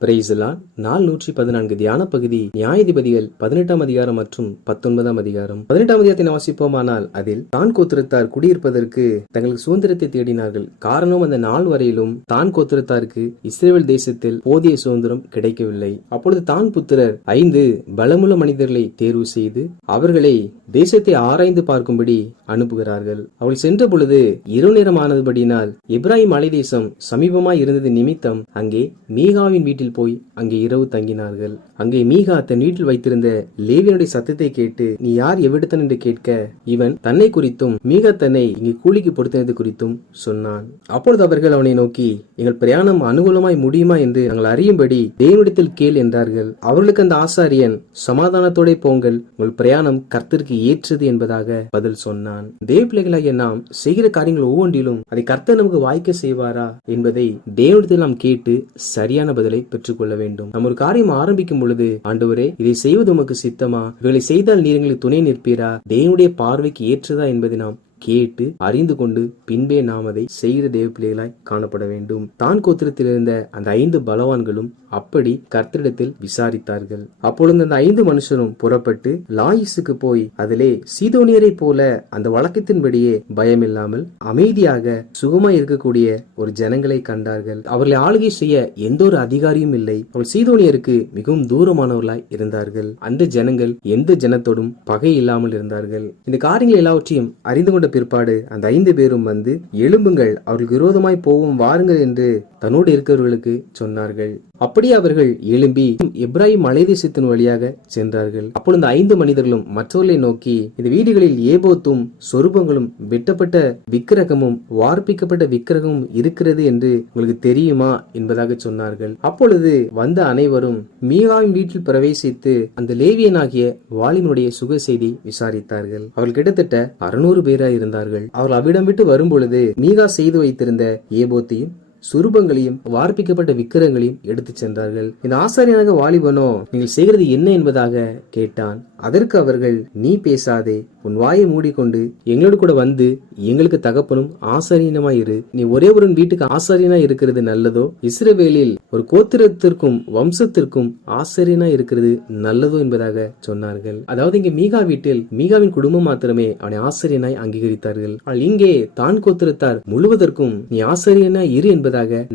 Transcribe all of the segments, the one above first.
பிரைஸ்லான் நாள் 114 தியான பகுதி நியாயாதிபதிகள் 18ஆம் அதிகாரம் மற்றும் 19ஆம் அதிகாரம். 18ஆம் அதிகாரத்தை வாசிப்போமானால் அதில் தான் கோத்திரத்தார் குடியிருப்பதற்கு தங்களுக்கு சுதந்திரத்தை தேடினார்கள். காரணம், அந்த நாள் வரையிலும் தான் கோத்திரத்தாருக்கு இஸ்ரேல் தேசத்தில் போதிய சுதந்திரம் கிடைக்கவில்லை. அப்பொழுது தான் புத்திரர் 5 பலமுள்ள மனிதர்களை தேர்வு செய்து அவர்களை தேசத்தை ஆராய்ந்து பார்க்கும்படி அனுப்புகிறார்கள். அவள் சென்ற பொழுது இரவு நேரமானதுபடியினால் எப்ராயிம் மலை தேசம் சமீபமாய் இருந்தது நிமித்தம் அங்கே மீகாவின் வீட்டில் போய் அங்கே இரவு தங்கினார்கள். அங்கே மீகா தன் வீட்டில் வைத்திருந்த லேவியனுடைய சத்தத்தை கேட்டு, நீ யார், எவ்விடத்தன் என்று கேட்க, இவன் தன்னை குறித்தும் மீகா தன்னை இங்கே கூலிக்கு பொருத்தினது குறித்தும் சொன்னான். அப்பொழுது அவர்கள் அவனை நோக்கி, எங்கள் பிரயாணம் அனுகூலமாய் முடியுமா என்று நாங்கள் அறியும்படி தேவனிடத்தில் கேள் என்றார்கள். அவர்களுக்கு அந்த ஆசாரியன், சமாதானத்தோட போங்கள், உங்கள் பிரயாணம் கர்த்தருக்கு ஏற்றது என்பதாக பதில் சொன்னான். தேவ பிள்ளைகளாகிய நாம் செய்கிற காரியங்கள் ஒவ்வொன்றிலும் அதை கர்த்தர் நமக்கு வாய்க்க செய்வாரா என்பதை தேவனிடத்தில் நாம் கேட்டு சரியான பதிலை பெற்றுக்கொள்ள வேண்டும். நம்ம ஒரு காரியம் ஆரம்பிக்கும் பொழுது, ஆண்டவரே, இதை செய்வது உமக்கு சித்தமா, இவர்களை செய்தால் நீர் எங்களுக்கு துணை நிற்பீரா, தேவனுடைய பார்வைக்கு ஏற்றதா என்பதை நாம் கேட்டு அறிந்து கொண்டு பின்பே நாம் அதை செய்கிற தேவ பிள்ளைகளாய் காணப்பட வேண்டும். தான் கோத்திரத்தில் இருந்த அந்த 5 பலவான்களும் அப்படி கர்த்தரிடத்தில் விசாரித்தார்கள். அப்பொழுது அந்த 5 மனுஷரும் புறப்பட்டு லாயிசுக்கு போய் அதிலே சீதோனியரை போல அந்த வழக்கத்தின்படியே பயமில்லாமல் அமைதியாக சுகமாய் இருக்கக்கூடிய ஒரு ஜனங்களை கண்டார்கள். அவர்களை ஆளுகை செய்ய எந்த ஒரு அதிகாரியும் இல்லை. அவர்கள் சீதோனியருக்கு மிகவும் தூரமானவர்களாய் இருந்தார்கள். அந்த ஜனங்கள் எந்த ஜனத்தோடும் பகை இல்லாமல் இருந்தார்கள். இந்த காரியங்கள் எல்லாவற்றையும் அறிந்து கொண்ட பிற்பாடு அந்த 5 பேரும் வந்து, எழும்புங்கள், அவர்களுக்கு விரோதமாய் போவோம், வாருங்கள் என்று தன்னோடு இருக்கிறவர்களுக்கு சொன்னார்கள். அப்படியே அவர்கள் எழும்பி எப்ராயிம் மலை தேசத்தின் வழியாக சென்றார்கள். அப்பொழுது இந்த 5 மனிதர்களும் மற்றவர்களை நோக்கி, இந்த வீடுகளில் ஏபோத்தும் சொரூபங்களும் வெட்டப்பட்ட விக்கிரகமும் வார்ப்பிக்கப்பட்ட விக்கிரகமும் இருக்கிறது என்று உங்களுக்கு தெரியுமா என்பதாக சொன்னார்கள். அப்பொழுது வந்த அனைவரும் மீகாவின் வீட்டில் பிரவேசித்து அந்த லேவியனாகிய வாலிபனுடைய சுக செய்தி விசாரித்தார்கள். அவர்கள் கிட்டத்தட்ட 600 பேராய் இருந்தார்கள். அவர்கள் அவ்விடம் விட்டு வரும் பொழுது மீகா செய்து வைத்திருந்த ஏபோத்தையும் சுரூபங்களையும் வார்ப்பிக்கப்பட்ட விக்கிரகங்களையும் எடுத்து சென்றார்கள். இந்த ஆசாரியனாக வாலிபனோ, நீங்கள் செய்கிறது என்ன என்பதாக கேட்டான். அதற்கு அவர்கள், நீ பேசாதே, உன் வாயை மூடிக்கொண்டு எங்களோடு கூட வந்து எங்களுக்கு தகப்பனும் ஆசாரியனுமாயிரு. நீ ஒரே ஒரு வீட்டுக்கு ஆசாரியனாய் இருக்கிறது நல்லதோ, இஸ்ரவேலில் ஒரு கோத்திரத்திற்கும் வம்சத்திற்கும் ஆசாரியனாய் இருக்கிறது நல்லதோ என்பதாக சொன்னார்கள். அதாவது இங்கே மீகா வீட்டில் மீகாவின் குடும்பம் மாத்திரமே அவனை ஆசாரியனாய் அங்கீகரித்தார்கள். ஆனால் இங்கே தான் கோத்திரத்தார் முழுவதற்கும் நீ ஆசாரியனாய் இரு என்பதாக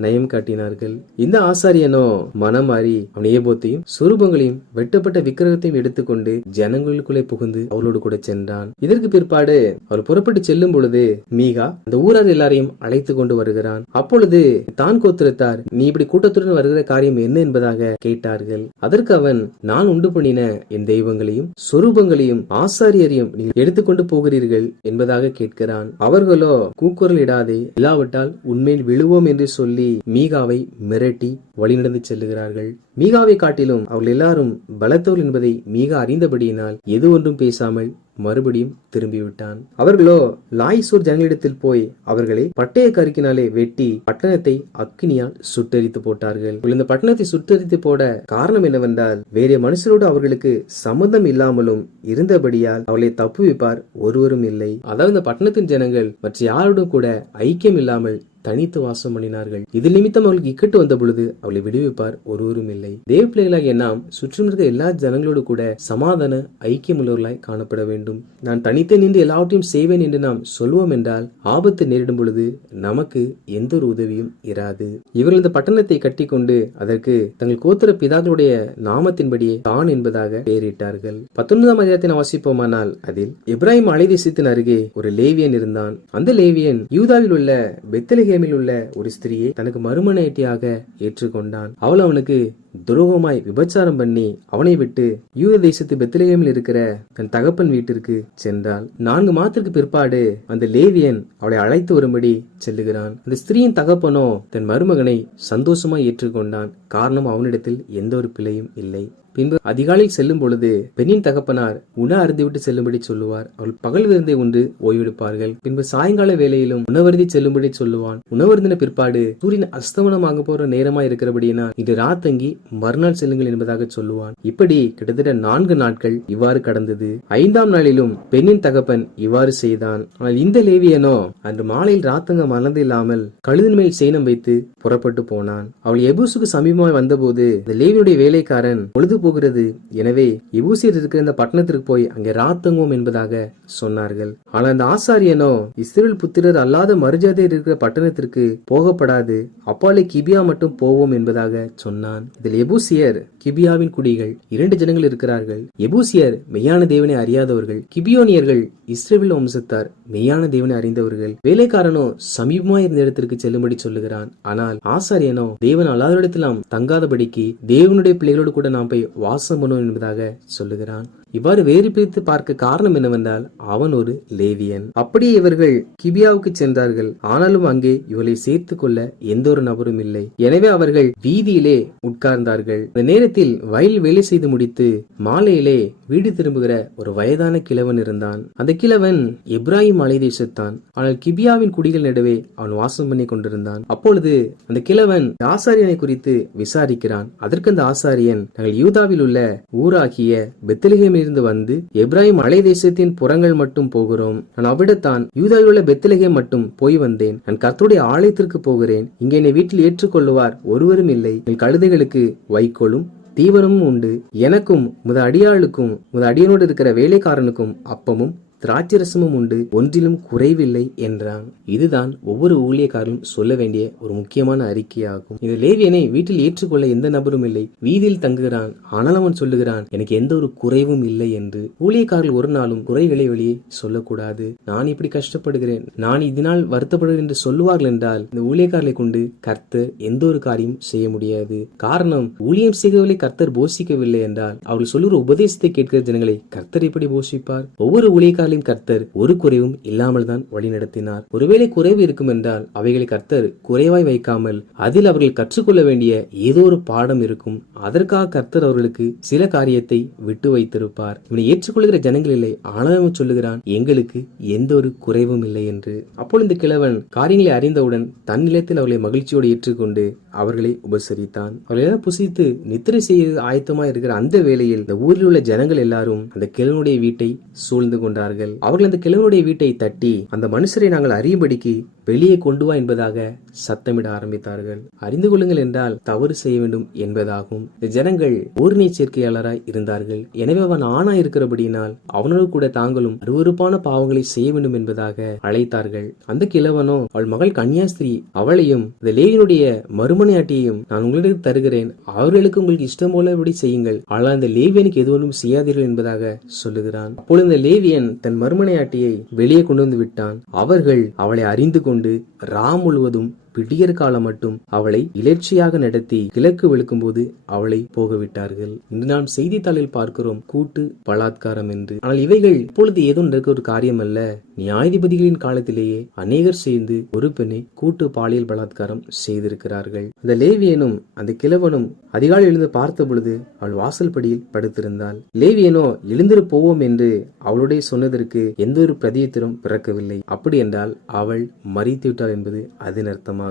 நயம் காட்டினார்கள். இந்த ஆசாரியனோ மனம் மாறி அவன் ஏபோத்தையும் சுரூபங்களையும் வெட்டப்பட்ட விக்கிரகத்தையும் எடுத்துக்கொண்டு ஜனங்களுக்குள்ளே புகுந்து அவளோடு கூட சென்றான். இதற்கு பிற்பாடு அவர் புறப்பட்டு செல்லும் பொழுது மீகா அந்த ஊரார் எல்லாரையும் அழைத்து கொண்டு வருகிறான். அப்பொழுது தான் கோத்திரத்தார், நீ இப்படி கூட்டத்துடன் வருகிற காரியம் என்ன என்பதாக கேட்டார்கள். அதற்கு அவன், நான் உண்டு பண்ணின என் தெய்வங்களையும் சொரூபங்களையும் ஆசாரியரையும் நீங்கள் எடுத்துக்கொண்டு போகிறீர்கள் என்பதாக கேட்கிறான். அவர்களோ, கூக்குரல் இடாதே, இல்லாவிட்டால் உண்மையில் விழுவோம் என்று சொல்லி மீகாவை மிரட்டி வழிநடந்து செல்லுகிறார்கள். மீகாவை காட்டிலும் அவர்கள் எல்லாரும் பலத்தோல் என்பதை மீகா அறிந்தபடியினால் எது ஒன்றும் பேசாமல் மறுபடியும் திரும்பிவிட்டான். அவர்களோ லாயிசூர் ஜனங்களிடத்தில் போய் அவர்களை பட்டய கருக்கினாலே வெட்டி பட்டணத்தை அக்கினியால் சுட்டரித்து போட்டார்கள். இந்த பட்டணத்தை சுட்டரித்து போட காரணம் என்னவென்றால், வேற மனுஷரோடு அவர்களுக்கு சம்மந்தம் இல்லாமலும் இருந்தபடியால் அவளை தப்புவிப்பார் ஒருவரும் இல்லை. அதாவது இந்த பட்டணத்தின் ஜனங்கள் மற்ற யாரோடும் கூட ஐக்கியம் இல்லாமல் தனித்து வாசம் பண்ணினார்கள். இது நிமித்தம் அவர்களுக்கு இக்கட்டு வந்த பொழுது அவளை விடுவிப்பார் ஒருவரும் இல்லை. தேவ பிள்ளைகளாகிய நாம் சுற்றும் இருக்க எல்லா ஜனங்களோடு கூட சமாதான ஐக்கியம் உள்ளவர்களாய் காணப்பட வேண்டும். நான் தனித்து நின்று எல்லாவற்றையும் செய்வேன் என்று நாம் சொல்வோம் என்றால் ஆபத்து நேரிடும் பொழுது நமக்கு எந்த ஒரு உதவியும் இராது. இவர்கள் இந்த பட்டணத்தை கட்டி கொண்டு அதற்கு தங்கள் கோத்திர பிதாக்களுடைய நாமத்தின்படியே தான் என்பதாக பெயரிட்டார்கள். 19ஆம் அதிகாரத்தை வாசிப்போமானால் அதில் எப்ராயிம் மலை தேசத்தின் அருகே ஒரு லேவியன் இருந்தான். அந்த லேவியன் யூதாவில் உள்ள பெத்லகேமில் உள்ள ஒரு ஸ்திரியை தனக்கு மறுமனையாட்டியாக ஏற்றுக்கொண்டான். அவள் அவனுக்கு துரோகமாய் விபச்சாரம் பண்ணி அவனை விட்டு யூத தேசத்து பெத்லகேமில் இருக்கிற தன் தகப்பன் வீட்டிற்கு சென்றாள். 4 மாதத்திற்கு பிற்பாடு அந்த லேவியன் அவளை அழைத்து வரும்படி செல்லுகிறான். அந்த ஸ்திரீயின் தகப்பனோ தன் மருமகனை சந்தோஷமாய் ஏற்றுக்கொண்டான். காரணம், அவனிடத்தில் எந்த ஒரு பிழையும் இல்லை. பின்பு அதிகாலையில் செல்லும் பொழுது பெண்ணின் தகப்பனார் உண அருந்திவிட்டு செல்லும்படி சொல்லுவார். அவள் பகல் விருந்தை உண்டு ஓய்வெடுப்பார்கள். பின்பு சாயங்கால வேளையிலும் உணவருந்தி செல்லும்படி சொல்லுவான். உணவருந்தின பிற்பாடு சூரியன் அஸ்தமனமாக போற நேரமா இருக்கிறபடியினால் இன்று ராத்தங்கி மறுநாள் செல்லுங்கள் என்பதாக சொல்லுவான். இப்படி கிட்டத்தட்ட 4 நாட்கள் இவ்வாறு கடந்தது. 5ஆம் நாளிலும் பெண்ணின் தகப்பன் இவ்வாறு செய்தான். ஆனால் இந்த லேவியனோ அன்று மாலையில் ராத்தங்க மறந்து இல்லாமல் கழுதின் மேல் சேனம் வைத்து புறப்பட்டு போனான். அவள் எபூசுக்கு சமீப சமீபமாய் வந்தபோது இந்த லேவியுடைய வேலைக்காரன் பொழுது போகிறது, எனவே எபூசியர் இருக்கிற இந்த பட்டணத்திற்கு போய் அங்கே ராத்தங்குவோம் என்பதாக சொன்னார்கள். ஆனால் அந்த ஆசாரியனோ இஸ்ரவேல் புத்திரர் அல்லாத மறுஜாதியர் இருக்கிற பட்டணத்திற்கு போகப்படாது, அப்பாலே கிபியா மட்டும் போவோம் என்பதாக சொன்னான். இதில் எபூசியர் கிபியாவின் குடிகள் 2 ஜனங்கள் இருக்கிறார்கள். எபூசியர் மெய்யான தேவனை அறியாதவர்கள், கிபியோனியர்கள் இஸ்ரவேல் வம்சத்தார் மெய்யான தேவனை அறிந்தவர்கள். வேலைக்காரனோ சமீபமாய் இருந்த இடத்திற்கு செல்லும்படி சொல்லுகிறான். ஆனால் ஆசாரியனோ தேவன் அல்லாதவரிடத்தில் நாம் தங்காதபடிக்கு தேவனுடைய பிள்ளைகளோடு கூட நாம் போய் வாசம் பண்ணுவோம் என்பதாக சொல்லுகிறான். இவ்வாறு வேறு பிரித்து பார்க்க காரணம் என்னவென்றால் அவன் ஒரு லேவியன். அப்படியே இவர்கள் கிபியாவுக்கு சென்றார்கள். ஆனாலும் அங்கே இவர்களை சேர்த்து கொள்ள எந்த ஒரு நபரும் இல்லை. எனவே அவர்கள் வீதியிலே உட்கார்ந்தார்கள். அந்த நேரத்தில் வயலில் வேலை செய்து முடித்து மாலையிலே வீடு திரும்புகிற ஒரு வயதான கிழவன் இருந்தான். அந்த கிழவன் எப்ராஹிம் மலை தேசத்தான். ஆனால் கிபியாவின் குடிகள் நடுவே அவன் வாசம் பண்ணி கொண்டிருந்தான். அப்பொழுது அந்த கிழவன் ஆசாரியனை குறித்து விசாரிக்கிறான். அதற்கு அந்த ஆசாரியன், நாங்கள் யூதாவில் உள்ள ஊராகிய பெத்லகேமில் இருந்து வந்து எப்ராஹிம் மலை தேசத்தின் புறங்கள் மட்டும் போகிறோம். நான் அவ்விடத்தான் யூதாவில் உள்ள பெத்லகேம் மட்டும் போய் வந்தேன். நான் கர்த்தருடைய ஆலயத்திற்கு போகிறேன். இங்கே என்னை வீட்டில் ஏற்றுக்கொள்ளுவார் ஒருவரும் இல்லை. என் கழுதைகளுக்கு வைக்கோலும் தீவனமும் உண்டு. எனக்கும் முத அடியாளுக்கும் முத அடியனோடு இருக்கிற வேலைக்காரனுக்கும் அப்பமும் திராட்சரசமும் உண்டு, ஒன்றிலும் குறைவில்லை என்றான். இதுதான் ஒவ்வொரு ஊழியக்காரரும் சொல்ல வேண்டிய ஒரு முக்கியமான அறிக்கையாகும். இந்த லேவியனை வீட்டில் ஏற்றுக்கொள்ள எந்த நபரும் இல்லை. வீதியில் தங்குகிறான். ஆனால் அவன் சொல்லுகிறான், எனக்கு எந்த ஒரு குறைவும் இல்லை என்று. ஊழியக்காரர்கள் ஒரு நாளும் குறைகளை வெளியே சொல்லக்கூடாது. நான் இப்படி கஷ்டப்படுகிறேன், நான் இதனால் வருத்தப்படுகிறேன் என்று சொல்லுவார்கள் என்றால் இந்த ஊழியக்காரர்களை கொண்டு கர்த்தர் எந்த ஒரு காரியம் செய்ய முடியாது. காரணம், ஊழியம் செய்கிறவர்களை கர்த்தர் போஷிக்கவில்லை என்றால் அவர்கள் சொல்லுகிற உபதேசத்தை கேட்கிற ஜனங்களை கர்த்தர் எப்படி போஷிப்பார்? ஒவ்வொரு ஊழியக்காரர்களையும் கர்த்தர் ஒரு குறைவும் இல்லாமல் தான் வழி நடத்தினார். ஒருவேளை குறைவு இருக்கும் என்றால் அவைகளை கர்த்தர் குறைவாய் வைக்காமல் அதில் அவர்கள் கற்றுக்கொள்ள வேண்டிய ஏதோ ஒரு பாடம் இருக்கும். அதற்காக கர்த்தர் அவர்களுக்கு சில காரியத்தை விட்டு வைத்திருப்பார். இவனை ஏற்றுக்கொள்கிற ஜனங்கள் இல்லை. ஆனால் சொல்லுகிறான், எங்களுக்கு எந்த ஒரு குறைவும் இல்லை என்று. அப்பொழுது இந்த கிழவன் காரியங்களை அறிந்தவுடன் தன் நிலத்தில் அவர்களை மகிழ்ச்சியோடு ஏற்றுக்கொண்டு அவர்களை உபசரித்தான். அவர்களை புசித்து நித்திரை செய்ய ஆயத்தமாக இருக்கிற அந்த வேளையில் இந்த ஊரில் உள்ள ஜனங்கள் எல்லாரும் அந்த கிழவனுடைய வீட்டை சூழ்ந்து கொண்டார்கள். அவர்கள் அந்த கிழவனுடைய வீட்டை தட்டி, அந்த மனுஷரை நாங்கள் அறியும்படிக்கு வெளியே கொண்டு வா என்பதாக சத்தமிட ஆரம்பித்தார்கள். அறிந்து கொள்ளுங்கள் என்றால் தவறு செய்ய வேண்டும் என்பதாகும். இந்த ஜனங்கள் ஓரினை சேர்க்கையாளராய் இருந்தார்கள். எனவே அவன் ஆணா இருக்கிறபடியினால் அவனோடு கூட தாங்களும் அருவருப்பான பாவங்களை செய்ய வேண்டும் என்பதாக அழைத்தார்கள். அந்த கிழவனோ அவள் மகள் கன்னியாஸ்திரி, அவளையும் இந்த லேவியனுடைய மறுமனையாட்டியையும் நான் உங்களுக்கு தருகிறேன், அவர்களுக்கு உங்களுக்கு இஷ்டம் போல இப்படி செய்யுங்கள், ஆனால் இந்த லேவியனுக்கு எதுவும் செய்யாதீர்கள் என்பதாக சொல்லுகிறான். அப்பொழுது இந்த லேவியன் தன் மறுமனையாட்டியை வெளியே கொண்டு வந்து விட்டான். அவர்கள் அவளை அறிந்து கொண்டு முழுவதும் விடியற் காலம் மட்டும் அவளை இலட்சியாக நடத்தி கிழக்கு வெளுக்கும் போது அவளை போகவிட்டார்கள். இன்று நாம் செய்தித்தாளில் பார்க்கிறோம் கூட்டு பலாத்காரம் என்று. ஆனால் இவைகள் இப்பொழுது ஏதோ நடக்க ஒரு காரியம் அல்ல. நியாயாதிபதிகளின் காலத்திலேயே அநேகர் சேர்ந்து ஒரு பெண்ணை கூட்டு பாலியல் பலாத்காரம் செய்திருக்கிறார்கள். அந்த லேவியனும் அந்த கிழவனும் அதிகாலை எழுந்து பார்த்த பொழுது அவள் வாசல் படியில் படுத்திருந்தாள். லேவியனோ எழுந்திரு போவோம் என்று அவளுடைய சொன்னதற்கு எந்த ஒரு பிரதியுத்தரம் பிறக்கவில்லை. அப்படி என்றால் அவள் மறித்து விட்டாள் என்பது அதன் அர்த்தமாகும்.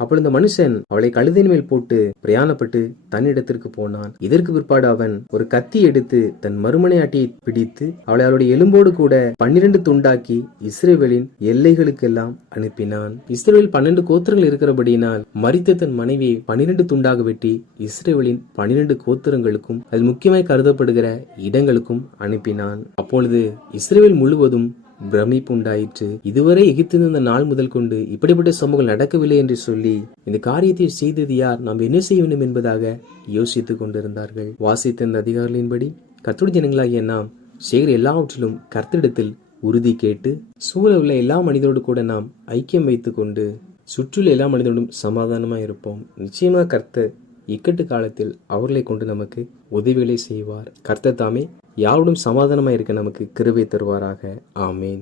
அப்பொழுது இந்த மனுஷன் அவளை கழுதையின் மேல் போட்டு பிரயாணப்பட்டு தன்னிடத்திற்கு போனான். இதற்கு பிற்பாடு அவன் ஒரு கத்தி எடுத்து தன் மறுமனையாட்டியை பிடித்து அவளை அவளுடைய எலும்போடு கூட 12 துண்டாக்கி இஸ்ரவேலின் எல்லைகளுக்கெல்லாம் அனுப்பினான். இஸ்ரவேல் 12 கோத்திரங்கள் இருக்கிறபடியினால் மரித்த தன் மனைவியை 12 துண்டாக வெட்டி இஸ்ரவேலின் 12 கோத்திரங்களுக்கும் அதில் முக்கியமாய் கருதப்படுகிற இடங்களுக்கும் அனுப்பினான். அப்பொழுது இஸ்ரவேல் முழுவதும் பிரமிப்பு உண்டாயிற்று. இதுவரை எகிப்திருந்த நாள் முதல் கொண்டு இப்படிப்பட்ட சம்பவங்கள் நடக்கவில்லை என்று சொல்லி இந்த காரியத்தை செய்தது யார், நாம் என்ன செய்ய வேண்டும் என்பதாக யோசித்துக் கொண்டிருந்தார்கள். வாசித்த இந்த அதிகாரிகளின்படி கர்த்தருடைய ஜனங்களாகிய நாம் செய்கிற எல்லாவற்றிலும் கர்த்தரிடத்தில் உறுதி கேட்டு சூழ உள்ள எல்லா மனிதரோடு கூட நாம் ஐக்கியம் வைத்துக் கொண்டு சுற்றியுள்ள எல்லா மனிதரோடும் சமாதானமாக இருப்போம். நிச்சயமாக கர்த்தர் இக்கட்டு காலத்தில் அவர்களை கொண்டு நமக்கு உதவிகளை செய்வார். கர்த்தர் தாமே யாருடன் சமாதானமாக இருக்க நமக்கு கிருபை தருவாராக. ஆமேன்.